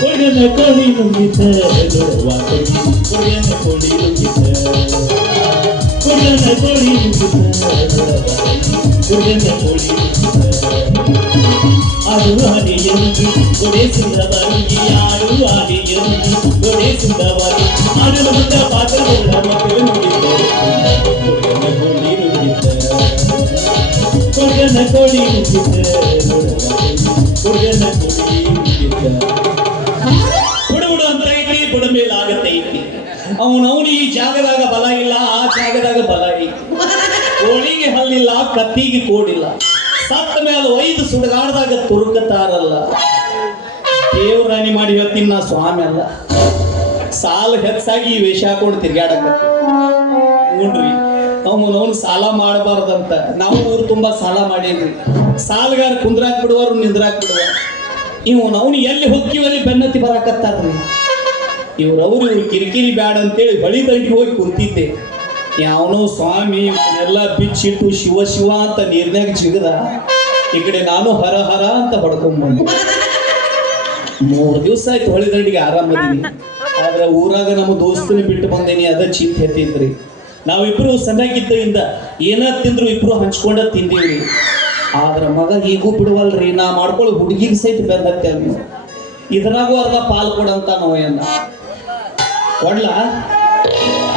ಕೊಡಗನ ಕೋಳಿ ನುಂಗಿತ ನೋಡುವ ಕಣ್ಣಿ ಕೊಡಗನ ಕೋಳಿ ನುಂಗಿತ ಕೊಡಗನ ಕೋಳಿ ನುಂಗಿತ ನೋಡುವ ಕಣ್ಣಿ ಕೊಡಗನ ಕೋಳಿ ನುಂಗಿತ ಆಡು ಆಡಿಯಲ್ಲಿ ಕೊಡೆ ಸುಂದರವಾಗಿ ಆಡು ಆಡಿಯಲ್ಲಿ ಕೊಡೆ ಸುಂದರವಾಗಿ ಆಡಲು ಬಂದ ಪಾತ್ರಗಳ ಮಕ್ಕಳು ನುಡಿತಾರೆ ಕೊಡಗನ ಕೋಳಿ ನುಂಗಿತ ಕೊಡಗನ ಕೋಳಿ ನುಂಗಿತ ನೋಡುವ ಕೊಡಗನ ಕೋಳಿ ನುಂಗಿತ ಬುಡುಬುಡು ಅಂತ ಐತಿ ಬುಡ ಮೇಲೆ ಆಗತ್ತೈತಿ ಅವನವನು ಈ ಜಾಗದಾಗ ಬಲ ಇಲ್ಲ ಆ ಜಾಗದಾಗ ಬಲ ಐತಿ ಕೋಳಿಗೆ ಹಲ್ಲಿಲ್ಲ ಕತ್ತಿಗೆ ಕೋಡಿಲ್ಲ ಸತ್ತ ಮೇಲೆ ಒಯ್ದು ಸುಡಗಾಡ್ದಾಗ ತುರುಕತಾರಲ್ಲ ದೇವರಾಣಿ ಮಾಡಿ ಹೇಳ್ತೀನಿ ನಾ ಸ್ವಾಮಿ ಅಲ್ಲ ಸಾಲ ಹೆಚ್ಚಾಗಿ ಈ ವೇಷ ಹಾಕೊಂಡು ತಿರ್ಗಾಡಕತ್ತಿ ನೋಡ್ರಿ ಅವನವನು ಸಾಲ ಮಾಡಬಾರ್ದಂತ ನಾವು ಊರು ತುಂಬಾ ಸಾಲ ಮಾಡೇನ್ರಿ ಸಾಲಗಾರ ಕುಂದ್ರಾಕ್ ಬಿಡುವರು ನಿಂದ್ರಾಕ್ ಬಿಡುವ ಅವನು ಎಲ್ಲಿ ಹೊಕ್ಕಿವಲ್ಲಿ ಬೆನ್ನತ್ತಿ ಬರಾಕತ್ತಾರ್ರಿ ಇವ್ರು ಕಿರಿಕಿರಿ ಬ್ಯಾಡ ಅಂತೇಳಿ ಬಳಿ ದಂಡಿಗೆ ಹೋಗಿ ಕುಂತಿದ್ದೆ ಯಾವನೋ ಸ್ವಾಮಿ ಎಲ್ಲ ಬಿಚ್ಚಿಟ್ಟು ಶಿವ ಶಿವ ಅಂತ ನೀರ್ನಾಗ ಜಿಗದ ಈ ಕಡೆ ನಾನು ಹರ ಹರ ಅಂತ ಹೊಡ್ಕೊಂಡ್ಬಂದು 3 ದಿವಸ ಆಯ್ತು ಹೊಳಿ ದಂಡಿಗೆ ಆರಾಮದೀನಿ ಆದ್ರೆ ಊರಾಗ ನಮ್ಮ ದೋಸ್ತನ ಬಿಟ್ಟು ಬಂದೇನಿ ಅದ ಚಿಂತೆ ಎತ್ತಿದ್ರಿ ನಾವಿಬ್ರು ಸಣ್ಣಾಗಿದ್ದರಿಂದ ಏನ ತಿಂದ್ರು ಇಬ್ರು ಹಂಚ್ಕೊಂಡ ತಿಂದೀವ್ರಿ ಆದ್ರ ಮಗ ಈಗೂ ಬಿಡುವಲ್ರಿ ನಾ ಮಾಡ್ಕೊಳ್ಳೋ ಹುಡುಗಿಗೆ ಸಹಿತ ಬೆನ್ನತ್ತೇವ್ ನೀವು ಇದ್ರಾಗೂ ಅರ್ಧ ಪಾಲ್ ಕೊಡಂತ ನೋಯನ್ನ ಕೊಡ್ಲ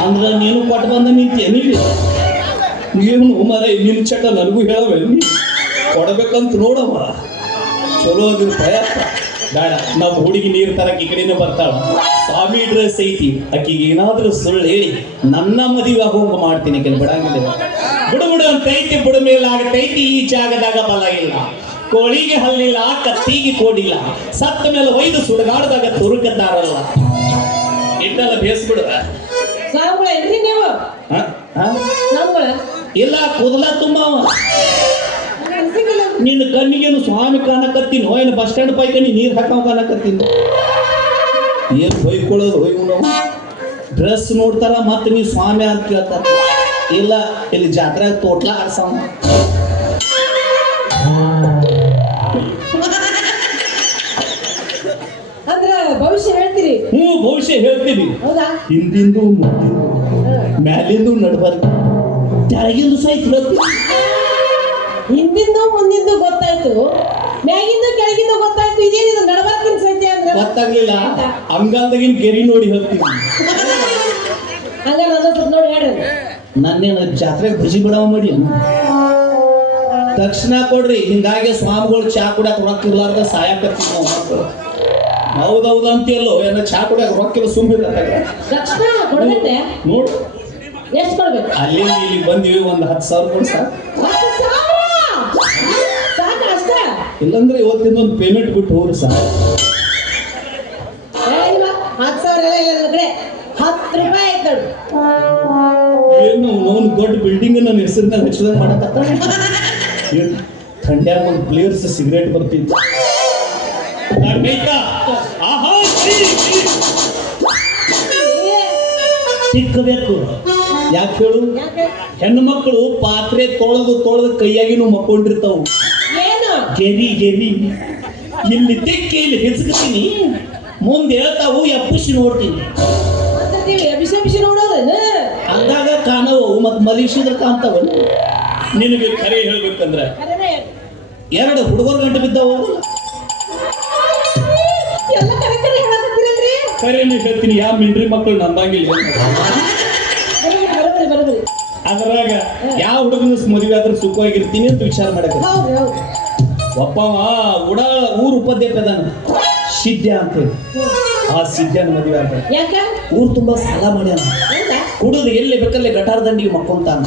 ಅಂದ್ರ ನೀನು ಕೊಟ್ಟು ಬಂದ ನಿಂತೇನಿ ನೀನು ಮರ ನಿನ್ ಚಟ ನನಗೂ ಹೇಳವೇನಿ ಕೊಡಬೇಕಂತ ನೋಡವ ಚಲೋ ಅದ್ರ ಪ್ರಯತ್ನ ಬೇಡ ನಮ್ಮ ಹುಡುಗಿ ನೀರು ತರಕ್ಕೆ ಈ ಕಡೆನೇ ಬರ್ತಾಳ ಸ್ವಾಮಿ ಡ್ರೆಸ್ ಐತಿ ಆಕಿಗೆ ಏನಾದ್ರೂ ಸುಳ್ಳು ಹೇಳಿ ನನ್ನ ಮದುವೆ ಆಗೋಂಗ ಮಾಡ್ತೀನಿ ಕೆಲ ಬಿಡಂಗಿಲ್ಲ ಬುಡುಬುಡು ಅಂತ ಐತಿ ಬುಡ ಮೇಲೆ ಆಗತೈತಿ ಈ ಜಾಗದಾಗ ಬಲ ಇಲ್ಲ ಕೋಳಿಗೆ ಹಲ್ಲಿಲ್ಲ ಕತ್ತಿಗೆ ಕೋಡಿಲ್ಲ ಸತ್ತ ಮೇಲೆ ಒಯ್ದು ಸುಡಗಾಡ್ದಾಗ ತುರುಕತ್ತಾರಲ್ಲ ಇಟ್ಟಲ್ಲ ಬೇಸ್ಬಿಡು ಇಲ್ಲ ಕೂದಲ ತುಂಬವ ನಿನ್ನ ಕಣ್ಣಿಗೇನು ಸ್ವಾಮಿ ಕಾಣಕತ್ತೀನಿ ಏನು ಬಸ್ ಸ್ಟ್ಯಾಂಡ್ ಪೈಕನಿ ನೀರು ಹಾಕವ್ ಕಾಣಕತ್ತೀನಿ ಏನು ಹೊಯ್ಕೊಳ್ಳೋದು ಹೊಯ್ವು ನಾವು ಡ್ರೆಸ್ ನೋಡ್ತಾರ ಮತ್ತೆ ನೀವು ಸ್ವಾಮಿ ಅಂತ ಕೇಳ್ತಾರ ಇಲ್ಲ ಇಲ್ಲಿ ಜಾತ್ರೆ ತೋಟ್ಲ ಆಡ್ಸವ ಭವಿಷ್ಯ ಹೇಳ್ತೀರಿ ಭವಿಷ್ಯ ಹೇಳ್ತೀವಿ ಹಿಂದಿಂದು ಮುಂದಿಂದು ಮ್ಯಾಲಿಂದು ನಡ್ಬಾರ್ದು ಕೆಳಗಿಂದು ಸಹಿತ ಹೇಳ್ತೀವಿ ಹಿಂದಿಂದು ಮುಂದಿಂದು ಗೊತ್ತಾಯ್ತು ಮ್ಯಾಗಿಂದು ಕೆಳಗಿಂದು ಗೊತ್ತಾಯ್ತು ಇದೇನಿದು ನಡಬರ್ಕಿನ ಸತ್ಯ ಅಂದ್ರೆ ಗೊತ್ತಾಗ್ಲಿಲ್ಲ ಅಂಗಾಲ್ದಾಗಿನ ಗೆರಿ ನೋಡಿ ಹೇಳ್ತೀವಿ ಹಂಗ ನನ್ನ ನೋಡಿ ಹೇಳ್ರಿ ನನ್ನೇನು ಜಾತ್ರೆಗೆ ಭುಜಿ ಬಿಡವ ಮಾಡಿ ತಕ್ಷಣ ಕೊಡ್ರಿ ಹಿಂಗಾಗಿ ಸ್ವಾಮಿಗಳು ಚಾ ಕುಡಿಯಾಕ ರೊಕ್ಕ ಇರ್ಲಾರ್ದ ಸಾಯಕತ್ತೀವಿ ನಾವು ಮಕ್ಕಳು ಹೌದೌದು ಅಂತೀಯಲ್ಲೋ ಏನೋ ಚಾ ಕುಡಿಯಾಕ ರೊಕ್ಕ ಇಲ್ಲ ಸುಮ್ಮಿರತ್ತಾಗ ತಕ್ಷಣ ಕೊಡ್ಬೇಕೆ ನೋಡು ಎಷ್ಟು ಕೊಡ್ಬೇಕು ಅಲ್ಲಿ ಇಲ್ಲಿ ಬಂದಿವಿ ಒಂದು 10,000 ಕೊಡ್ ಸಾಕು ಸಾಕ ಅಷ್ಟ ಇಲ್ಲಂದ್ರೆ ಇವತ್ತಿಂದ ಒಂದು ಪೇಮೆಂಟ್ ಬಿಟ್ಟು ಹೋಗ್ರಿ ಸಾಕು 10,000 ಎಲ್ಲ ಕಡೆ 10 ರೂಪಾಯಿ ಆಯ್ತು ಏನು ಅವನು ದೊಡ್ಡ ಬಿಲ್ಡಿಂಗ್ ನನ್ನ ಹೆಸರಿನಲ್ಲಿ ಹಚ್ಚಿದಾಗ ಮಾಡಕತ್ತ ಥಂಡ್ಯಾಗ ಒಂದು ಪ್ಲೇಯರ್ಸ್ ಸಿಗರೇಟ್ ಬರ್ತಿತ್ತು ಸಿಕ್ಕಬೇಕು ಯಾಕೆ ಹೇಳು ಹೆಣ್ಣು ಮಕ್ಕಳು ಪಾತ್ರೆ ತೊಳೆದು ಕೈಯಾಗಿನೂ ಮಕ್ಕೊಂಡಿರ್ತಾವು ಗೆರಿ ಇಲ್ಲಿ ತಿಕ್ಕಿ ಇಲ್ಲಿ ಹೆಚ್ಕತೀನಿ ಮುಂದೆ ಹೇಳ್ತಾವು ಎಪ್ಪಿಸಿ ನೋಡ್ತೀನಿ ಅಂದಾಗ ಕಾಣವು ಮತ್ ಮಲೀಶಿದ್ರೆ ಕಾಣ್ತಾವ ನಿನಗೆ ಕರೆ ಹೇಳ್ಬೇಕಂದ್ರೆ 2 ಹುಡುಗರು ಗಂಟೆ ಬಿದ್ದಾವ ಕರೆಯನ್ನು ಹೇಳ್ತೀನಿ ಯಾವ ಮಿಂಡ್ರಿ ಮಕ್ಕಳು ನಂಬಂಗಿಲ್ಲ ಅದ್ರಾಗ ಯಾವ ಹುಡುಗನ ಮದುವೆ ಆದ್ರೆ ಸುಖವಾಗಿರ್ತೀನಿ ಅಂತ ವಿಚಾರ ಮಾಡಕ ಒಪ್ಪವ ಊರು ಉಪಾಧ್ಯಾಯದಾನ ಸಿದ್ಧ ಅಂತ ಹೇಳಿ ಆ ಸಿದ್ಧನ ಮದುವೆ ಆಗ ಊರು ತುಂಬಾ ಸಾಲ ಮಾಡ್ಯಾನ ಕುಡಿದು ಎಲ್ಲಿ ಬೇಕಲ್ಲೇ ಗಟಾರ ದಂಡಿಗೆ ಮಕ್ಕೊಂತಾನ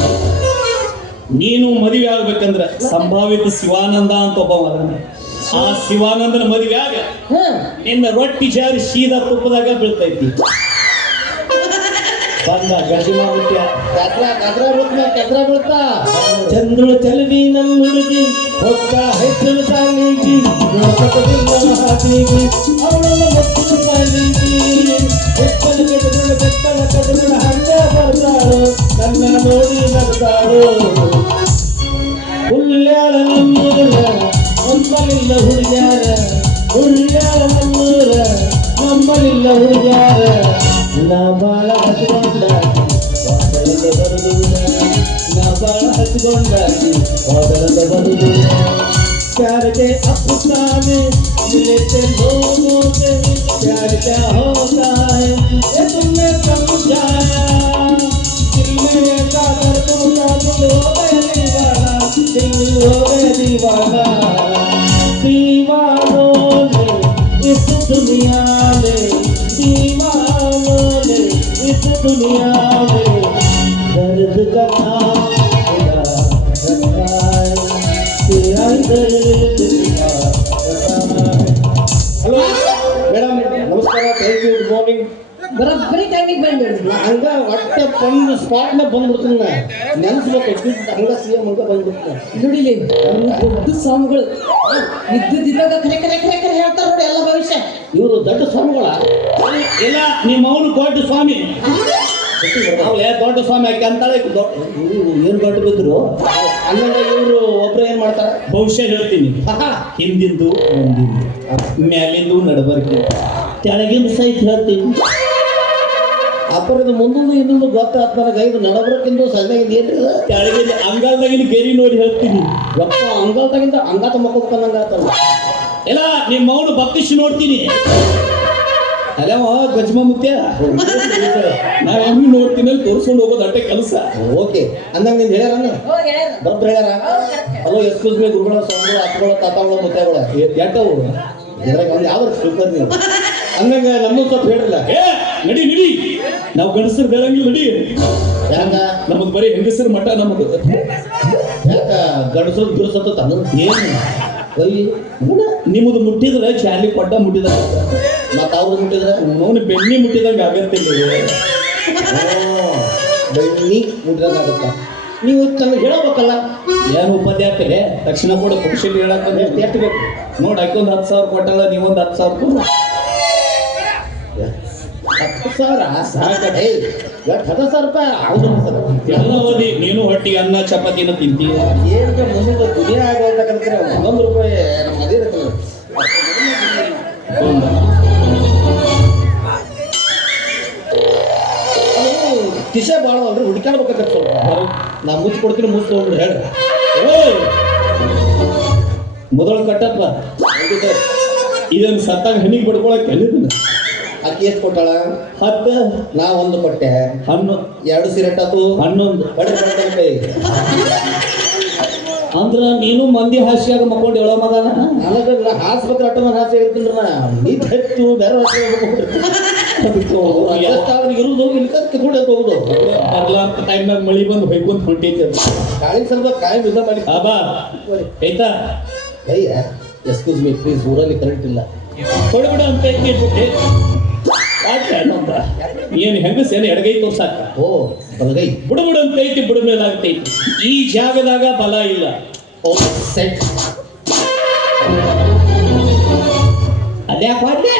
ನೀನು ಮದುವೆ ಆಗ್ಬೇಕಂದ್ರ ಸಂಭಾವಿತ ಶಿವಾನಂದ ಅಂತ ಒಬ್ಬವ ಆ ಶಿವಾನಂದನ ಮದುವೆ ಆಗ ನಿನ್ನ ರೊಟ್ಟಿ ಜಾರಿ ಸೀದಾ ತುಪ್ಪದಾಗ ಬೀಳ್ತೈತಿ ಬಂದ ಗಜಮಾ ಬೀಳ್ತಾ ಚಂದ್ರುಳು ಚಲವಿ ನನ್ನ ಹುಡುಗಿ ಹೊತ್ತ ಹೆಚ್ಚು ಸಾಲಿಗಿ ಅವಳನ್ನ ಮುತ್ತು ಸಾಲಿಗಿ ಬೆಟ್ಟನ ಕಡಲ ಹಂಗ ಬರ್ತಾಳು ನನ್ನ ನೋಡಿ ನಗ್ತಾಳು ಹುಲ್ಯಾಳ ನಮ್ಮೂರ ಒಂದಲಿಲ್ಲ ಹುಡುಗ್ಯಾರ ಹುಡುಗ್ಯಾರ ನಮ್ಮೂರ ನಮ್ಮಲ್ಲಿಲ್ಲ ಹುಡುಗ್ಯಾರ ನಾ ಬಾಳ ಹಚ್ಕೊಂಡಾಗಿ ಹೋಟೆಲದ ಬರುದೂರ ನಾ ಬಾಳ ಹಚ್ಕೊಂಡಾಗಿ ಹೋಟೆಲದ ಬರುದೂರ प्यार के अफसाने मिलते लोगों से प्यार क्या होता है ये तुमने समझाया दिल में ऐसा दर्द होता दिल हो गए दीवाना दिल हो गए दीवाना दीवानों ने इस दुनिया में दीवानों ने इस दुनिया में दर्द का नाम खुदा रखा है तेरा ही दर्द का रखा है। ಹಲೋ ಮೇಡಮ್ ನಮಸ್ಕಾರ, ಥ್ಯಾಂಕ್ ಯು, ಗುಡ್ ಮಾರ್ನಿಂಗ್. ಬರೋಬ್ಬರಿ ಟೈಮಿಗೆ ಬಂದ್ಬಿಡ್ರಿ. ಹಂಗ ಒಟ್ಟ ಬಂದು ಸ್ಪಾಟ್ನ ಬಂದ್ಬಿಡ್ತೀನಿ ನೆನ್ಸ್ಬೇಕು ಹಂಗ ಸಿಎಂ ಹಂಗ ಬಂದ್ಬಿಡ್ತೀನಿ. ನುಡಿಲಿ ದೊಡ್ಡ ಸ್ವಾಮಿಗಳು ಇದ್ದಿದ್ದಾಗ ಕರೆ ಕರೆ ಕರೆ ಕರೆ ಹೇಳ್ತಾರ ನೋಡಿ ಎಲ್ಲ ಭವಿಷ್ಯ. ಇವರು ದೊಡ್ಡ ಸ್ವಾಮಿಗಳ ಇಲ್ಲ ನಿಮ್ಮ ಅವನು ದೊಡ್ಡ ಸ್ವಾಮಿ. ಅವಳೆ ದೊಡ್ಡ ಸ್ವಾಮಿ ಆಕೆ ಅಂತಾಳೆ. ಏನು ಗಂಟು ಬಿದ್ರು ಹಂಗಂಗ ಇವರು ಒಬ್ರು ಏನ್ ಮಾಡ್ತಾರೆ? ಭವಿಷ್ಯ ಹೇಳ್ತೀನಿ. ಹಿಂದಿಂದು ಮುಂದಿಂದು ಮ್ಯಾಲಿಂದು ನಡಬರ್ಕೆ ಕೆಳಗಿಂದು ಸಹಿತ ಹೇಳ್ತೀನಿ. ಅಪ್ಪರದ ಮುಂದೊಂದು ಇನ್ನೊಂದು ಗೊತ್ತಾಗ್ತ ನನಗೆ ಐದು ನಡಬರಕ್ಕಿಂತ ಸಣ್ಣಗಿಂದ ಏನ್ರಿ ಕೆಳಗಿಂದ ಅಂಗಾಲ್ದಾಗಿನ ಗೆರಿ ನೋಡಿ ಹೇಳ್ತೀನಿ. ಯಪ್ಪ ಅಂಗಾಲ್ದಾಗಿಂದ ಅಂಗಾತ ಮಕ್ಕೋಬೇಕಂದಂಗ ಆತಲ್ಲ. ಎಲ್ಲ ನಿಮ್ಮ ಅವನು ಬಗ್ಗಿಸಿ ನೋಡ್ತೀನಿ. ಅಲ್ಲವ ಗಜ್ಮ ಮುತ್ಯ ನಾವು ಹೆಂಗ್ ನೋಡ್ತೀನಿ ಅಲ್ಲಿ ತೋರಿಸ್ಕೊಂಡು ಹೋಗೋದು ಅಟ್ಟೆ ಕೆಲಸ. ಓಕೆ ಅಂದಂಗ ನಿಂದು ಹೇಳ್ಯಾರ ಓ ಹೇಳ್ಯಾರ. ಬರೋಬ್ಬರ ಹೇಳ್ಯಾರ. ಹಲೋ ಎಕ್ಸ್ಕ್ಯೂಸ್ ಮೀ ಗುರುಗಳ ಸ್ವಾಮಿಗಳು ಅಪ್ಪಗಳು ತಾತಗಳು ಮುತ್ಯಗಳು ಎಟ್ಟವು ಇದ್ರಾಗ ಒಂದು ಯಾವ್ದು ತಿಳ್ಕೊಂಡು ನೀವು ಹಂಗಂಗ ನಮ್ಮನ್ನು ಸ್ವಲ್ಪ ಹೇಳಿಲ್ಲ. ಏ ನಡಿ ನಡಿ, ನಾವು ಗಂಡಸರು ಹೇಳಂಗಿಲ್ಲ ನಡಿ. ಯಾಕ ನಮಗ್ ಬರೀ ಹೆಂಗಸರು ಮಠ ನಮದು. ಯಾಕ ಗಂಡಸರು ಬಿಡಿಸತ್ತ ತಾನು ಏನು ಕೈ ನಿಮ್ಮದು ಮುಟ್ಟಿದ್ರೆ ಚಾಲಿ ಪಡ್ಡ ಮುಟ್ಟಿದಂಗ, ಮತ್ತು ಅವ್ರು ಮುಟ್ಟಿದ್ರೆ ಅವನು ಬೆಣ್ಣಿ ಮುಟ್ಟಿದಂಗ ಆಗತ್ತಿಲ್ಲ. ಬೆಣ್ಣಿ ಮುಟ್ಟಿದಾಗತ್ತ. ನೀವು ಚೆನ್ನಾಗಿ ಹೇಳಬೇಕಲ್ಲ. ಏನು ಉಪಾಧ್ಯಾಯರಿಗೆ ತಕ್ಷಣ ಕೂಡ ಪುರುಷಲ್ಲಿ ಹೇಳಕ್ಕಂದ್ರೆ ಎಷ್ಟು ಬೇಕು ನೋಡಿ ಆಕೆ ಒಂದು 10,000 ಕೊಟ್ಟಲ್ಲ, ನೀವೊಂದು 10,000 ಕೊಡು. 10,000 ಸಾಕೇ ಎಷ್ಟು 10,000 ರೂಪಾಯಿ ಹೌದು ಸರ್. ಎಲ್ಲ ಓದಿ ನೀನು ಹೊಟ್ಟಿಗೆ ಅನ್ನ ಚಪಾತಿನ ತಿಂತೀಯ. ಏನು ಮುಂದೆ ದುನಿಯಾ ಆಗೋದಕ್ಕಂದ್ರೆ 1 ರೂಪಾಯಿ ನಮ್ಮ ಅದೇ ಇರುತ್ತಲ್ಲ. ಕಿಸೆ ಭಾಳ ಅಲ್ರಿ ಹುಡುಕಾಡ್ಬೇಕಾಗತ್ತೆ ಸ್ವಲ್ಪ. ನಾ ಮುಚ್ಚಿ ಕೊಡ್ತೀನಿ, ಮುಚ್ಚಿ ತೊಗೊಂಡ್ರಿ ಹೇಳ್ರಿ. ಮೊದಲು ಕಟ್ಟಪ್ಪ ಇದನ್ನು ಸತ್ತಾಗ ಹನಿಗೆ ಬಡ್ಕೊಳಕ್ಕೆ ಹೇಳಿದ್ದೀನಿ. ಅಕ್ಕಿ ಎಷ್ಟು ಕೊಟ್ಟಾಳ? 10 ನಾ 1 ಕೊಟ್ಟೆ. 11 2 ಸಿರೆಟ್ ಆತು. 11 ಬಡ್ರಿ ಬಡ್ತಾನೆ ಕೈ. ಅಂದ್ರ ನೀನು ಮಂದಿ ಹಾಸ್ಯಾಗ ಮಕ್ಕೊಂಡು ಹೇಳೋ ಮಗನ. ನನಗೆ ನಾ ಹಾಸ್ಬೇಕು ಅಟ್ಟ ನಾನು ಹಾಸ್ಯ ಇರ್ತೀನಿ. ನಾ ನೀಟ್ ಹೆಚ್ಚು ಬೇರೆ ಇರುವುದು ಇಲ್ಕಕ್ಕೆ ಕೂಡ ಹೋಗುದು. ಬರ್ಲಾರ್ದ ಟೈಮ್ನಾಗ ಮಳಿ ಬಂದು ಹೊಯ್ಕೊಂತ ಹೊಂಟೈತಿ ಅದು. ಕಾಳಿ ಸ್ವಲ್ಪ ಕಾಯಿ ಬಿದ್ದ ಮಾಡಿ ಬಾ ಆಯ್ತಾ? ಅಯ್ಯ ಎಕ್ಸ್ಕ್ಯೂಸ್ ಮೀ ಪ್ಲೀಸ್, ಊರಲ್ಲಿ ಕರೆಂಟ್ ಇಲ್ಲ. ಕೊಡ್ಬಿಡ ಅಂತ ಏನು ಹೆಂಗಸೇನು ಎಡಗೈ ತೋರ್ಸಾಕ. ಓ ಬಲಗೈ ಬುಡಬುಡ ಅಂತ ಐತಿ, ಬುಡಮೇಲಾಗ್ತೈತಿ. ಈ ಜಾಗದಾಗ ಬಲ ಇಲ್ಲ. ಓ ಸೆಟ್ ಅದ್ಯಾಕ ಮಾಡ್ಲಿ?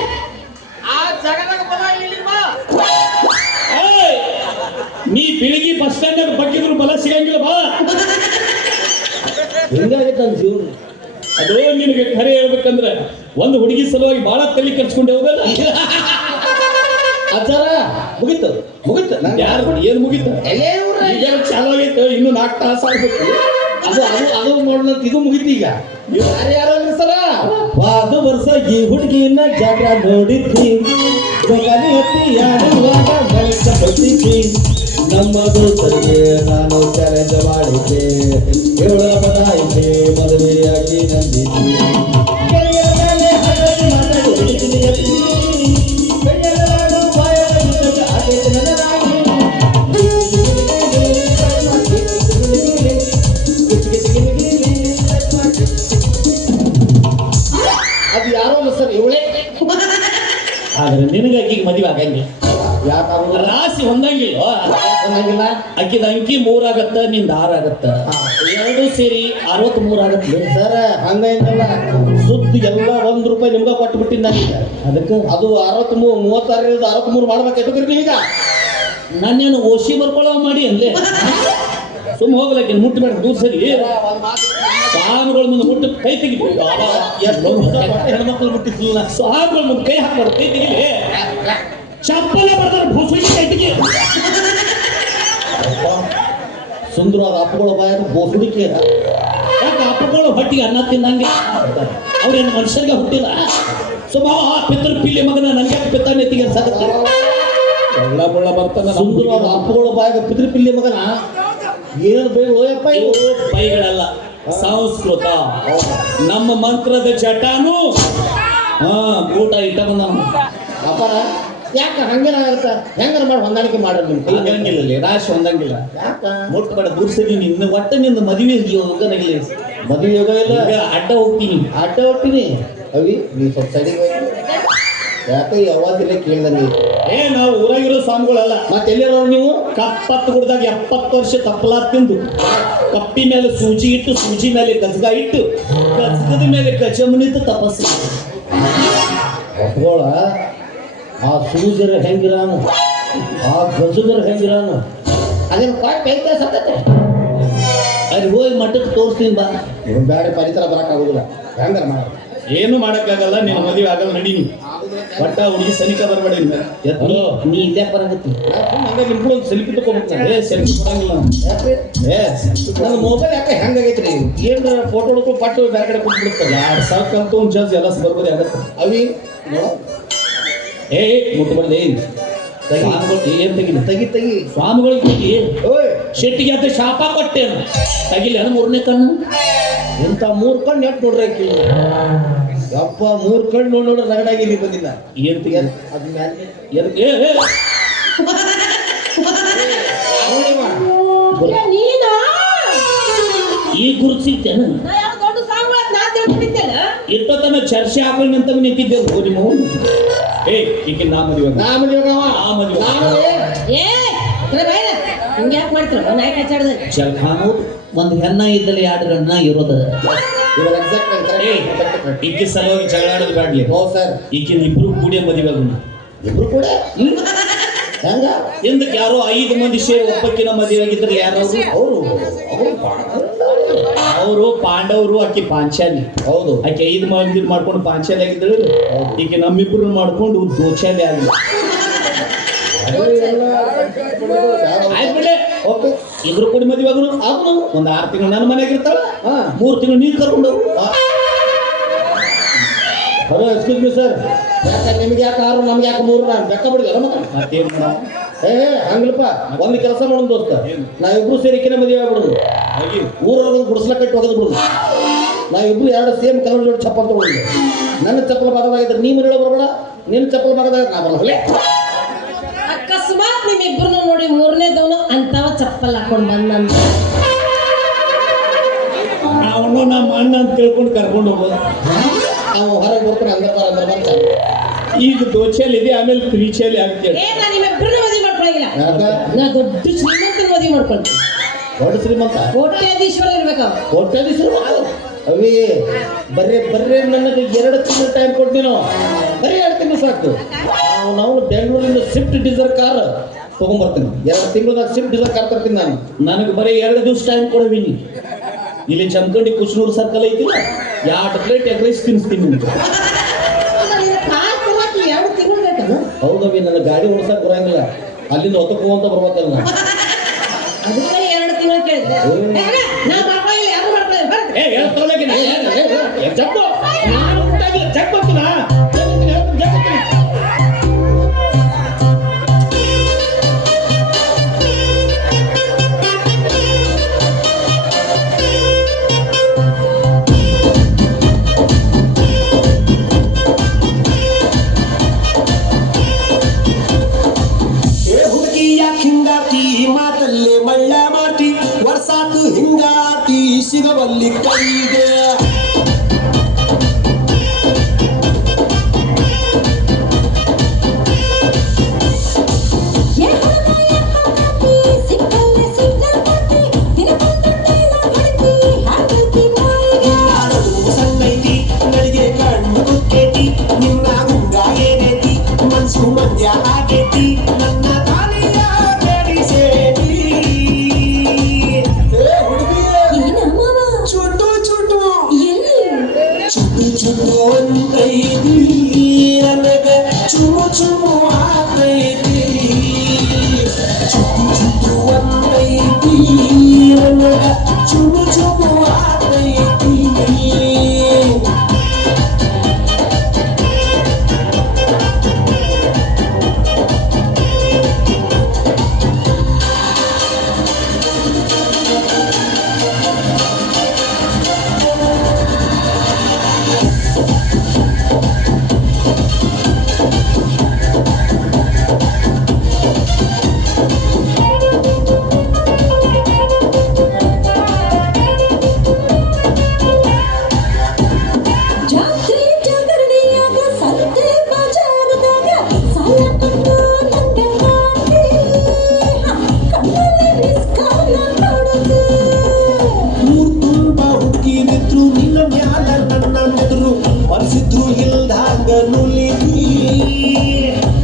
ನೀ ಬೆಳಿಗ್ಗೆ ಬಸ್ ಸ್ಟ್ಯಾಂಡ್ ಬಗ್ಗಿದ್ರು ಬಲ ಸಿಗಂಗಿಲ್ಲ. ಬಾ ಹಿಂಗಾಗೈತೆ ನನ್ನ ಜೀವನ. ಅದು ನಿನಗೆ ಖರೆ ಹೇಳ್ಬೇಕಂದ್ರೆ ಒಂದು ಹುಡುಗಿ ಸಲುವಾಗಿ ಬಹಳ ತಲೆ ಕರ್ಸ್ಕೊಂಡೆ ಹೋಗಲ್ಲ. ಆಚಾರ ಮುಗೀತು ಮುಗೀತು. ಯಾರು ಏನು ಮುಗಿತ? ಈಗ ಚಾಲು ಆಗೈತೆ, ಇನ್ನು 4 ತಾಸು ಆಗ್ಬೇಕು. ಅದು ಅದು ಅದು ಮಾಡೋಣ. ಇದು ಮುಗೀತು. ಈಗ ಯಾರು ಸರ ವಾದ ವರ್ಷ ಈ ಹುಡುಗಿನ ಜಾಗ ನೋಡಿದ್ವಿ, ಜಗಲಿ ಹತ್ತಿ ಯಾಡುವಾಗ ಬೆಳಕ ಬತ್ತಿದ್ವಿ. ನಮ್ಮ ದೋಸ್ತರಿಗೆ ನಾನು ಚಾಲೆಂಜ್ ಮಾಡಿದ್ದೆ, 7 ಬದಾಯಿಗೆ ಮದುವೆಯಾಗಿ ನಂದಿದ್ವಿ. ಗೆಳೆಯರ ಮೇಲೆ ಹಗಲು ಮಾತಾಡಿ ಹುಡುಗಿನ ಎತ್ತಿ, ಬೆಳ್ಳೆಯ ನಾಡು ಬಾಯದ ಮುಖದ ಆಗೈತೆ ನನಗಾಗಿ. ಅದು ಯಾರೋ ಅಲ್ಲ ಸರ್, ಇವಳೇ. ಆದ್ರೆ ನಿನಗಾಗಿ ಮದುವೆ ಆಗಂಗಿಲ್ಲ. ಯಾಕಾಗ ರಾಶಿ ಹೊಂದಂಗಿಲ್ಲ. ಒಂದಂಗಿಲ್ಲ. ಅಕ್ಕಿದ ಅಂಕಿ 3 ಆಗತ್ತ, ನಿಂದ 6 ಆಗತ್ತ. 2 ಸೇರಿ 63 ಆಗತ್ತೆ. ಸರ್ ಹಂಗೈತಲ್ಲ, ಸುದ್ದಿ ಎಲ್ಲ 1 ರೂಪಾಯಿ ನಿಮ್ಗೆ ಕೊಟ್ಟು ಬಿಟ್ಟಿದ್ದ ನಾನೀಗ. ಅದಕ್ಕೆ ಅದು 63 36 63 ಮಾಡ್ಬೇಕು. ಈಗ ನಾನೇನು ಓಶಿ ಬರ್ಕೊಳ್ಳೋ ಮಾಡಿ ಅಲ್ಲೇ ಸುಮ್ಮ ಹೋಗ್ಲಕ್ಕೆ ಮುಟ್ಟಬೇಡ, ದೂರ ಸರಿ. ಸ್ವಾಮಿಗಳ ಮುಂದೆ ಮುಟ್ಟು ಕೈ ತೆಗಿಲಿ ಎಷ್ಟು ಹೆಣ್ಮಕ್ಳು ಮುಟ್ಟಿದ್ದಿಲ್ಲ. ಸ್ವಾಮಿಗಳ ಮುಂದೆ ಕೈ ಹಾಕ್ಬಾರ್ದು, ಕೈ ತೆಗಿಲಿ. ಚಪ್ಪಲೆ ಬರ್ತಾರೆ ಭೂಸುಳಿ ಕೈ ತೆಗಿ. ಸುಂದರವಾದ ಅಪ್ಪಗಳ ಬಾಯಾಗ ಬೋಸುಡಿಕೆ ಯಾಕೆ ಅಪ್ಪಗಳು ಹೊಟ್ಟಿಗೆ ಅನ್ನ ತಿನ್ನಂಗೆ ಅವ್ರೇನು ಮನುಷ್ಯರಿಗೆ ಹುಟ್ಟಿಲ್ಲ. ಸುಮಾ ಪಿತೃಪಿಲ್ಲಿ ಮಗನ ನನಗೆ ಪಿತ್ತ ನೆತ್ತಿಗೆ ಸಾಗುತ್ತೆ. ಒಳ್ಳ ಬಳ್ಳ ಬರ್ತಾನ. ಸುಂದರವಾದ ಅಪ್ಪಗಳ ಬಾಯಾಗ ಪಿತೃಪಿಲ್ಲಿ ಮಗನ ಏನು ಬೈಗಳಪ್ಪ ಇವು ಬೈಗಳಲ್ಲ, ಸಂಸ್ಕೃತ. ನಮ್ಮ ಮಂತ್ರದ ಜಟಾನು ಊಟ ಇಟ್ಟ ಬಂದ ಅಪಾರ ಯಾಕೆ ಹಂಗೇನ ಆಗುತ್ತ ಹೆಂಗಾರ ಮಾಡಿ ಹೊಂದಾಣಿಕೆ ಮಾಡ್ರಿ ನಿಮ್ ಕೈ ಹೊಂದಂಗಿಲ್ಲ, ರಾಶಿ ಹೊಂದಂಗಿಲ್ಲ. ಯಾಕ ಮುಟ್ಬೇಡ ದುರ್ಸದಿ ನಿನ್ನ ಒಟ್ಟ ನಿನ್ನ ಮದುವೆ ಯೋಗನಾಗಿಲ್ಲ. ಮದುವೆ ಯೋಗ ಇಲ್ಲ ಈಗ ಅಡ್ಡ ಹೋಗ್ತೀನಿ, ಅಡ್ಡ ಹೊಟ್ಟಿನಿ ಅವಿ ನೀ ಸ್ವಲ್ಪ ಸೈಡಿಗೆ ಹೋಗಿ ಯಾಕೆ ಯಾವಾಗಿಲ್ಲ ಕೇಳ್ದಂಗೆ ನಾವು ಊರಾಗಿರೋ ಸ್ವಾಮಿಗಳಲ್ಲ. ಮತ್ತೆ ಎಲ್ಲಿರೋರು ನೀವು ಕಪ್ಪತ್ತು ಗುಡ್ದಾಗ 70 ವರ್ಷ ತಪ್ಪಲ ತಿಂದು ಕಪ್ಪಿ ಮೇಲೆ ಸೂಜಿ ಇಟ್ಟು ಸೂಜಿ ಮೇಲೆ ಗಜಗ ಇಟ್ಟು ಗಜಗದ ಮೇಲೆ ಗಜಮನಿತ ತಪಸ್ಸು. ಅಪ್ಪಗಳ ಆ ಸೂಜರ ಹೆಂಗಿರಾನು ಆ ಗಜಗರ ಹೆಂಗಿರಾನು ಅದೇನು ಪಾಟ್ ಐತೆ ಸತ್ತತೆ ಅಲ್ಲಿ ಹೋಗಿ ಮಠಕ್ಕೆ ತೋರಿಸ್ತೀನಿ ಬಾ. ಬ್ಯಾಡ ಪರಿಸರ ಬರಕ್ಕಾಗೋದಿಲ್ಲ ಹೆಂಗಾರ ಮಾಡ ಏನು ಮಾಡಕ್ಕಾಗಲ್ಲ, ನಿನ್ನ ಮದುವೆ ಆಗಲ್ಲ, ನಡೀನಿ. ಒಟ್ಟ ಹುಡುಗಿ ಸನಿಕ ಬರಬೇಡ. ನೀ ಇಲ್ಲೇ ಬರಾಗತ್ತಿ ಹಂಗೆ ನಿಮ್ಗಳು ಸೆಲ್ಫಿ ತಗೋಬೇಕು. ಸೆಲ್ಫಿ ಕೊಡಂಗಿಲ್ಲ ನನ್ನ ಮೊಬೈಲ್ ಯಾಕೆ ಹೆಂಗಾಗೈತ್ರಿ ಏನ್ರ ಫೋಟೋ ಹುಡುಕು ಪಟ್ಟು ಬೇರೆ ಕಡೆ ಕೊಟ್ಬಿಡ್ತಾರೆ 2000 ಕಂತು ಒಂದು ಜಾಸ್ತಿ ಎಲ್ಲ ಬರ್ಬೋದು ಆಗತ್ತೆ. ಅವಿ ಮುಟ್ಟಬಾರ್ದು. ಏನ್ ತೆಗಿಲಿ? ತೆಗಿ ತೆಗಿ ಸ್ವಾಮಿಗಳಿಗೆ ಹೋಗಿ ಓಯ್ ಶೆಟ್ಟಿಗೆ ಅಂತ ಶಾಪ ಕೊಟ್ಟೇನು ತಗಿಲಿ ಅದ 3ನೇ ಕಣ್ಣು. ಎಂತ 3 ಕಣ್ಣು ನೆಟ್ ನೋಡ್ರಿ ಆಕಿ ಯಪ್ಪ 3 ಕಣ್ಣು ನೋಡ್ರಿ ರಗಡಾಗಿ ಇಲ್ಲಿ ಬಂದಿಲ್ಲ ಏನ್ ತೆಗಿ ಅದ್ ಮ್ಯಾಲೆ ನೀನಾ ಈ ಗುರುತು ಸಿಗ್ತೇನೆ. ನಾ ಯಾವ ದೊಡ್ಡ ಸಾಂಗ್ ನಾ ತಿಳ್ಕೊಂಡಿದ್ದೇನೆ. ಇಟ್ಟತನ ಚರ್ಚೆ ಹಾಕೊಂಡು ನಿಂತ ನಿಂತಿದ್ದೆ ನಿಮ್ಮ ಈಗ ನಾ ಮದುವೆ ನಾ ಮದುವೆ ಆ ಮದುವೆ ಏ ಕರೆ ಬೇಡ ಹಿಂಗೆ ಯಾಕೆ ಮಾಡ್ತೀರ ನಾಯಿ ಕಚ್ಚಾಡ್ದೆ ಜಲ್ಖಾನು ಒಂದು ಹೆಣ್ಣ ಇದ್ದಲ್ಲಿ 2 ಗಂಡ ಇರೋದು ಇವಾಗ ಈಕೆ ಸಲುವಾಗಿ ಜಗಳಾಡೋದು ಬ್ಯಾಡ್ಲಿ. ಹೋ ಸರ್ ಈಗಿನ ಇಬ್ರು ಕೂಡಿ ಮದುವೆ ಆಗೋಣ. ಇಬ್ರು ಕೂಡ ಹೆಂಗ ಹಿಂದಕ್ಕೆ ಯಾರೋ 5 ಮಂದಿ ಸೇರಿ ಒಬ್ಬಕ್ಕಿನ ಮದುವೆ ಆಗಿದ್ರೆ ಯಾರು ಅವರು ಅವರು ಪಾಂಡವರು, ಆಕಿ ಪಾಂಚಾಲಿ. ಹೌದು ಆಕೆ 5 ಮಂದಿ ಮಾಡ್ಕೊಂಡು ಪಾಂಚಾಲಿ ಆಗಿದ್ದಳು. ಈಕೆ ನಮ್ಮಿಬ್ರು ಮಾಡ್ಕೊಂಡು ದೋಚಾಲಿ ಆಗಿ ಆಯ್ತು ಬಿಡ್ಲೆ. ಓಕೆ ಇಬ್ರು ಕೂಡಿ ಮದುವೆ ಆಗೋಣ. ಅವನು ಒಂದು 6 ತಿಂಗಳು ನನ್ನ ಮನೆಯಾಗ ಇರ್ತಾಳ, ಹಾ 3 ತಿಂಗಳು ನೀರು ಕರ್ಕೊಂಡು ಹಲೋ ಎಕ್ಸ್ಕ್ಯೂಸ್ ಮಿ ಸರ್ ಯಾಕೆ ನಿಮ್ಗೆ ಯಾಕೆ 6 ನಮ್ಗೆ ಯಾಕೆ 3 ನಾನು ಬೆಕ್ಕ ಬಿಡಿದಲ್ಲ ಮತ್ತೆ ಮತ್ತೇನು ಹಂಗಲ್ಪ ಒಂದು ಕೆಲಸ ಮಾಡೋಣ ದೋಸ್ತ ನಾವಿಬ್ರು ಸೇರಿ ಇಕ್ಕಿನ ಮದುವೆ ಆಗ್ಬಿಡುದು ಊರವ್ರದ್ದು ಗುಡಿಸ್ಲ ಕಟ್ಟಿ ಹೋಗೋದು ಬಿಡುದು ನಾವಿಬ್ರು 2 ಸೇಮ್ ಕಲರ್ ಜೋಡಿ ಚಪ್ಪಲ್ ತಗೊಂಡು ನನ್ನ ಚಪ್ಪಲ್ ಭಾಗವಾಗಿದ್ರೆ ನೀ ಮನೆಯೊಳಗೆ ಬರಬೇಡ ನಿನ್ನ ಚಪ್ಪಲ್ ಭಾಗದಾಗ ನಾ ಬರಲ್ಲ ಅಕಸ್ಮಾತ್ ನಿಮ್ಮಿಬ್ಬರನ್ನು ನೋಡಿ 3ನೇದವನು ಅಂತವ ಚಪ್ಪಲ್ ಹಾಕೊಂಡು ಬಂದಂತ ಅವನು ನಮ್ಮ ಅಣ್ಣ ಅಂತ ತಿಳ್ಕೊಂಡು ಕರ್ಕೊಂಡು ಹೋಗೋದು. ನಾವು ಹೊರಗೆ ಬರ್ತಾನೆ ಅಂದ್ರೆ ಬರ್ತಾನೆ ಈಗ ದೋಚೆಯಲ್ಲಿ ಇದೆ, ಆಮೇಲೆ ಪ್ರೀಚೆಯಲ್ಲಿ ಆಗ್ತೇವೆ. ಏ ನಾ ನಿಮ್ಮಿಬ್ಬರನ್ನ ಮದುವೆ ಮಾಡ್ಕೊಳಂಗಿಲ್ಲ. ಯಾಕ ನಾ ದೊಡ್ಡ ಶ್ರೀಮಂತನ ಮದುವೆ ಮಾಡ್ಕೊಳ್ತೀನಿ. ದೊಡ್ಡ ಶ್ರೀಮಂತ ಕೋಟ್ಯಾಧೀಶ್ವರ ಇರ್ಬೇಕು ಅವ್ನು. ಕೋಟ್ಯಾಧೀಶರು ಅವಿ ಬರ್ರಿ ನನಗೆ 2 ತಿಂಗಳು ಟೈಮ್ ಕೊಡ್ತೀವಿ ನಾವು ಬರೀ 2 ತಿಂಗಳು ಸಾಕು ನಾವು ಬೆಂಗಳೂರಿಂದ ಸ್ವಿಫ್ಟ್ ಡಿಸೈರ್ ಕಾರ್ ತೊಗೊಂಡ್ಬರ್ತೀನಿ 2 ತಿಂಗಳದಾಗ ಸ್ವಿಫ್ಟ್ ಡಿಸೈರ್ ಕಾರ್ ತರ್ತೀನಿ ನಾನು ನನಗೆ ಬರೀ 2 ದಿವಸ ಟೈಮ್ ಕೊಡವೀನಿ. ಇಲ್ಲಿ ಜಮಖಂಡಿ ಕುಚನೂರು ಸರ್ಕಲ್ ಐತಿಲ್ಲ, 2 ಪ್ಲೇಟ್ ಎಗ್ ರೈಸ್ ತಿನ್ನಿಸ್ತೀನಿ ನಿಮ್ಗೆ. ಕಾರ್ ತರಕ್ಕೆ 2 ತಿಂಗಳು ಬೇಕಲ್ಲ. ಹೌದವಿ ನನ್ನ ಗಾಡಿ ಓಡಿಸಕ್ ಬರಂಗಿಲ್ಲ, ಅಲ್ಲಿಂದ ಹೊತ್ತಕೋಂತ ಬರ್ಬೇಕಲ್ಲ ನಾನು. ಅದಕ್ಕೆ 2 ತಿಂಗಳು ಕೇಳಿದ್ರೆ ನಾ ಮಾಡ್ಕೊಳ್ಳಿಲ್ಲ, ಯಾರು ಮಾಡ್ಕೊಳ್ಳಿ ಬರ್ರಿ. ಜಗ್ಗು ನಾನು ಉಂಟಾಗಿಲ್ಲ, ಜಗ್ಗೊತ್ತಿನ ಜಗ್ಗೊತ್ತೀನಿ. ಮಾತಲ್ಲೇ ಮಳ್ಳ ಮಾಟಿ ವರ್ಷಾಕು ಹಿಂಗಾತಿ ಸಿಗಬಲ್ಲಿ ಕೈಗೆ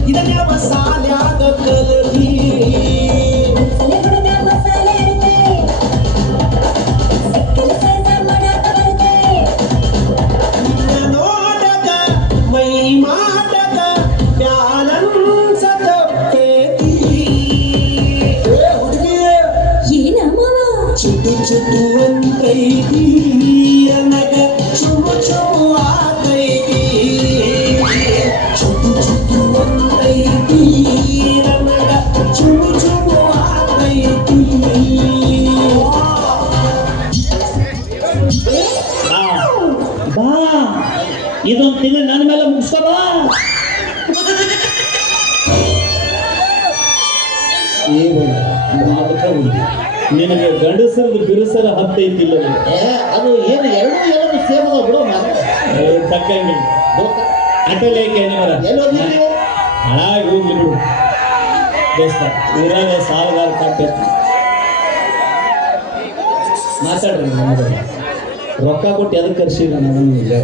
ಇದನ್ನ ಮಸಾಲ್ಯಾಗ ಕಲರಿ ನೋಡಕ ಮೈ ಮಾಡಕ ಬ್ಯಾಲನ್ಸ ತಪ್ಪೇತಿ ಹುಡುಗಿ ಚುಟ್ಟು ಚುಟ್ಟು ಅಂತೈತಿ ನನಗ ಚುಮು ಚುಮು ಆತೈತಿ ಚುಟ್ಟು ಚುಟ್ಟು ಅಂತೈತಿ ನನಗ ಚುಮು ಚುಮು ಆತೈತಿ ಬಾ ಇದೊಂದು ತಿಂಗಳು ನನ್ನ ಮೇಲೆ ಮುಗಿಸ್ಕೋ ಬಾ. ನಿನಗೆ ಗಂಡಸರದು ಬಿರುಸರ ಹತ್ತೈತಿಲ್ಲ ಅದು ಏನು ಎರಡು ಸೇಮ್ ಅದಾವ ಬಿಡು ತಕ್ಕಂಗೆ ಅಟಲ್ ಏಕೆ ಮರ ಎಲ್ಲಿ ಹಾಳಾಗಿ ಹೋಗ್ಲಿ ಬಿಡು ದೋಸ್ತ. ಊರಾಗ ಸಾಲಗಾರ ಕಟ್ಟ ಮಾತಾಡ್ರಿ ನಮಗೆ ರೊಕ್ಕ ಕೊಟ್ಟು ಎದಕ್ಕೆ ಕರ್ಸಿಲ್ಲ ನಮಗೆ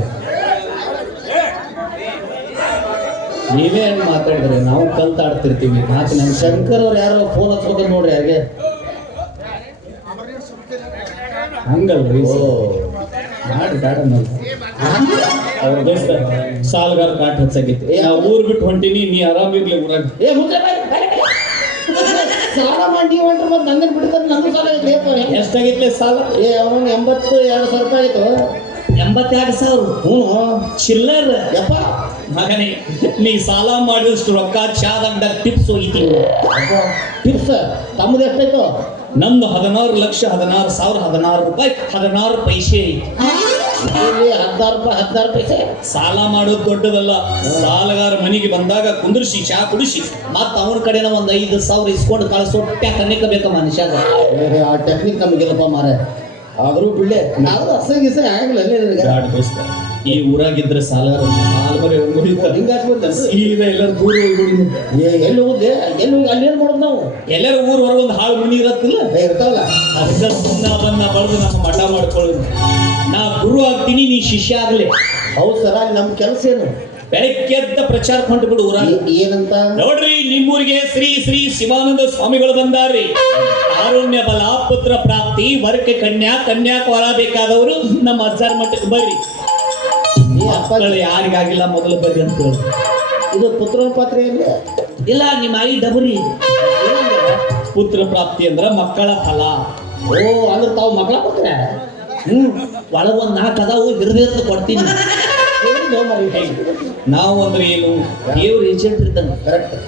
ನೀವೇ ಹೆಂಗೆ ಮಾತಾಡಿದ್ರೆ ನಾವು ಕಲ್ತಾಡ್ತಿರ್ತೀವಿ ಮಾತು. ನಮ್ಮ ಶಂಕರ್ ಅವ್ರು ಯಾರೋ ಫೋನ್ ಹಚ್ಬೇಕಂತ ನೋಡ್ರಿ ಯಾರಿಗೆ ಹಂಗಲ್ರಿ ಮಾಡಿ ಬೇಡ ಅವ್ರ ದೋಸ್ತ ಸಾಲಗಾರ ಕಾಟ್ ಹಚ್ಚಾಕೈತಿ. ನಾ ಊರ್ ಬಿಟ್ಟು ಹೊಂಟೀನಿ, ನೀ ಆರಾಮಿರ್ಲಿ ಊರಾಗ. ಸಾಲ ಮಾಡಿ ಹೊಂಟ್ರೆ ಮತ್ತೆ ನಂಗನ್ ಬಿಡ್ತಾರೆ. ನಂದು ಸಾಲ ಐತೆ ಎಷ್ಟಾಗಿತ್ಲೆ ಸಾಲ? ಅವನು 82,000 ರೂಪಾಯಿ ಆಯ್ತು. 82,000? ಹ್ಞೂ ಚಿಲ್ಲರ್ ಯಪ್ಪ ಮಗನೇ, ನೀ ಸಾಲ ಮಾಡಿದಷ್ಟು ರೊಕ್ಕ ಚಾದಂಗ ಟಿಪ್ಸ್ ಹೋಗಿತಿ. ಟಿಪ್ಸ್ ತಮ್ಮದು ಎಷ್ಟಾಯ್ತು? ನಮ್ದು 16,16,16 ರೂಪಾಯಿ 16 ಪೈಸೆ ಐತಿ. ಇಲ್ಲಿ 16 ರೂಪಾಯಿ 16 ಪೈಸೆ. ಸಾಲ ಮಾಡೋದು ದೊಡ್ಡದಲ್ಲ. ಸಾಲಗಾರ ಮನೆಗೆ ಬಂದಾಗ ಕುಂದ್ರಿಸಿ ಚಾ ಕುಡಿಸಿ ಮತ್ತ ಅವನ ಕಡೆನ ಒಂದ್ 5,000 ಇಸ್ಕೊಂಡು ಕಳ್ಸೊಟ್ಟೆ ಕನ್ನಿಕಬೇಕ ಮನುಷ್ಯಾಗ. ಆ ಟೆಕ್ನಿಕ್ ನಮಗಿಲ್ಲಪ್ಪ ಮಾರೆ. ಆದರೂ ಬಿಡ್ಲೆ ನಾವು ಅಸಂಗಿಸ ಆಗಿಲ್ಲ ದೋಸ್ತ. ಈ ಊರಾಗಿದ್ರೆ ಸಾಲಗಾರ ಹಿಂಗಾಸ್ಬಿಡ್ತಾರೆ. ಸೀದಾ ಎಲ್ಲರೂ ದೂರ ಹೋಗ್ಬಿಡಿ. ಎಲ್ಲಿ ಹೋಗುದೇ ಎಲ್ಲಿ ಹೋಗಿ ಅಲ್ಲಿ ಏನ್ ಮಾಡೋದು ನಾವು? ಎಲ್ಲರೂ ಊರ್ ಹೊರಗೆ ಒಂದು ಹಾಳು ಮನಿ ಇರತ್ತಿಲ್ಲ, ಇರ್ತಾವಲ್ಲ. ಅದಕ್ಕೆ ಸುಮ್ಮನೆ ಅದನ್ನ ಬಳ್ದು ನಮ್ಮ ಮಠ ಮಾಡ್ಕೊಳ್ಳೋದು. ನಾ ಗುರು ಆಗ್ತೀನಿ, ನೀ ಶಿಷ್ಯ ಆಗ್ಲಿ. ಹೌದು ಸರ್, ಅಲ್ಲಿ ನಮ್ಮ ಕೆಲಸ ಏನು? ಬೆಳಗ್ಗೆ ಎದ್ದ ಪ್ರಚಾರ ಹೊಂಟು ಬಿಡು ಊರಾಗ. ಏನಂತ ನೋಡ್ರಿ, ನಿಮ್ಮೂರಿಗೆ ಶ್ರೀ ಶ್ರೀ ಶಿವಾನಂದ ಸ್ವಾಮಿಗಳು ಬಂದಾರ್ರಿ. ಆರುಣ್ಯ ಬಲ, ಪುತ್ರ ಪ್ರಾಪ್ತಿ, ವರ್ಗ ಕನ್ಯಾ, ಕನ್ಯಾಕ್ ವರ ಬೇಕಾದವರು ನಮ್ಮ ಅಜ್ಜಾರ ಮಠಕ್ಕೆ ಬರ್ರಿ. ಮಕ್ಕಳು ಯಾರಿಗಾಗಿಲ್ಲ ಮೊದಲು ಬರ್ರಿ ಅಂತ ಹೇಳಿ. ಇದು ಪುತ್ರನ ಪಾತ್ರೆ ಇಲ್ಲ, ನಿಮ್ಮ ಆಯಿ ಡಬರಿ. ಪುತ್ರ ಪ್ರಾಪ್ತಿ ಅಂದ್ರ ಮಕ್ಕಳ ಫಲ. ಓ ಅಂದ್ರೆ ತಾವು ಮಕ್ಕಳ ಕೊಡ್ತಾರೆ. ಒಳಗೊಂದ್ 4 ಅದಾವು, ಹಿರಿದಿರ್ದು ಕೊಡ್ತೀನಿ. ನಾವು ಅಂದ್ರೆ ಏನು, ದೇವ್ರ ಏಜೆಂಟ್ ಇರ್ತಾನೆ.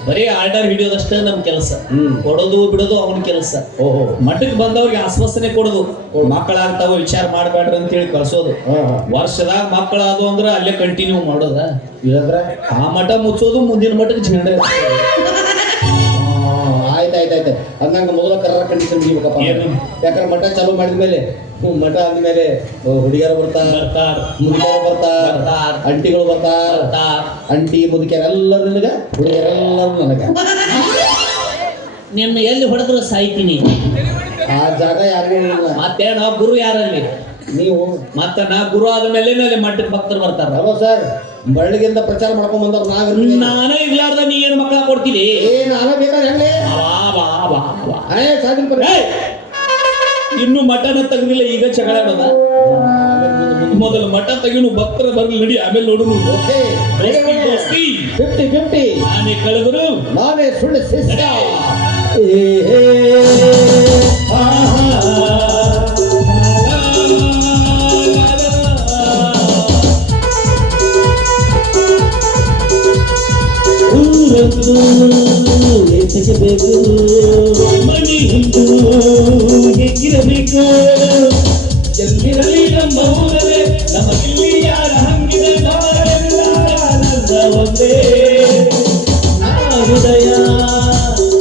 ಬರೀ ಆರ್ಡರ್ ಹಿಡಿಯೋದಷ್ಟೇ ನಮ್ ಕೆಲಸ. ಕೊಡೋದು ಬಿಡೋದು ಅವನ ಕೆಲಸ. ಓಹೋ, ಮಠಕ್ಕೆ ಬಂದವ್ರಿಗೆ ಆಶ್ವಾಸನೆ ಕೊಡೋದು, ಮಕ್ಕಳಾಗ್ತಾವ ವಿಚಾರ ಮಾಡ್ಬೇಡ್ರಿ ಅಂತ ಹೇಳಿ ಕಳ್ಸೋದು. ವರ್ಷದಾಗ ಮಕ್ಕಳಾದು ಅಂದ್ರೆ ಅಲ್ಲೇ ಕಂಟಿನ್ಯೂ ಮಾಡೋದ. ಇಲ್ಲಂದ್ರೆ ಆ ಮಠ ಮುಚ್ಚೋದು, ಮುಂದಿನ ಮಠಕ್ಕೆ ಝಂಡ. ಆಯ್ತಾಯ್ತಾಯ್ತು. ಹಂಗಂಗ ಮೊದಲ ಕರ್ರ ಕಂಡೀಷನ್ ಮುಗಿಬೇಕಪ್ಪ. ಯಾಕಂದ್ರೆ ಮಠ ಚಾಲೂ ಮಾಡಿದ್ಮೇಲೆ ಮಠ ಅಂದ್ಮೇಲೆ ಹುಡುಗಿಯರು ಬರ್ತಾರ, ಮುದುಕಿಯರು ಬರ್ತಾರ, ಅಂಟಿಗಳು ಬರ್ತಾರ. ಅಂಟಿ ಮುದುಕಿಯರೆಲ್ಲರೂ ನಿನಗ, ಹುಡುಗಿಯರೆಲ್ಲರೂ ನನಗ. ನಿನ್ನ ಎಲ್ಲಿ ಹೊಡೆದ್ರು ಸಾಯ್ತೀನಿ. ಆ ಜಾಗ ಯಾರಿಗೂ ಇಲ್ಲ. ಮತ್ತೆ ನಾವು ಗುರು ಯಾರಲ್ಲಿ? ನೀವು. ಮತ್ತ ನಾ ಗುರು ಆದ್ಮೇಲೆ ಮಠಕ್ಕೆ ಭಕ್ತರು ಬರ್ತಾರ. ಹಲೋ ಸರ್, ಬಳ್ಳಿಗಿಂದ ಪ್ರಚಾರ ಮಾಡ್ಕೊಂಡ್ ಬಂದವ್ರು ನಾವಿರ್ತೀವಿ. ನಾನೇ ಇರ್ಲಾರ್ದ ನೀ ಏನು ಮಕ್ಕಳ ಕೊಡ್ತೀನಿ? ನಾನು ಬೇಕಾದ್ರೆ ಹೆಂಗೆ ಇನ್ನು ಮಠನ ತೆಗ್ದಿಲ್ಲ, ಈಗ ಜಗಳ ಆಡೋದ. ಮೊದಲು ಮಠ ತೆಗಿನು, ಭಕ್ತರ ಬರ್ಲಿ ನಡಿ, ಆಮೇಲೆ ನೋಡುನು. 50-50. ನಾನೇ ಕಳೆದ್ರು, ನಾನೇ ಸುಳ್ಳು ಶಿಷ್ಯ. ಎಸಗಬೇಕು ಮನಿ ಹಿಂದು ಹೇಗಿರಬೇಕು, ಎಲ್ಲಿರಲಿ ನಮ್ಮ ಊರೇ, ನಮ್ಮ ಇಲ್ಲಿ ಯಾರ ಹಂಗಿದೆ ನನ್ನ ಒಂದೇ ಹೃದಯ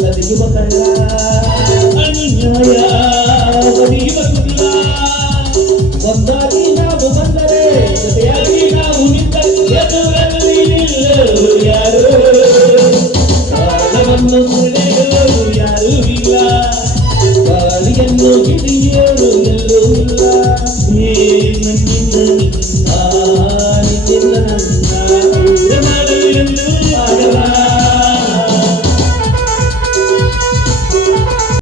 ಕದಿಯುವ ಕಳ್ಳ ಅನ್ಯಾಯ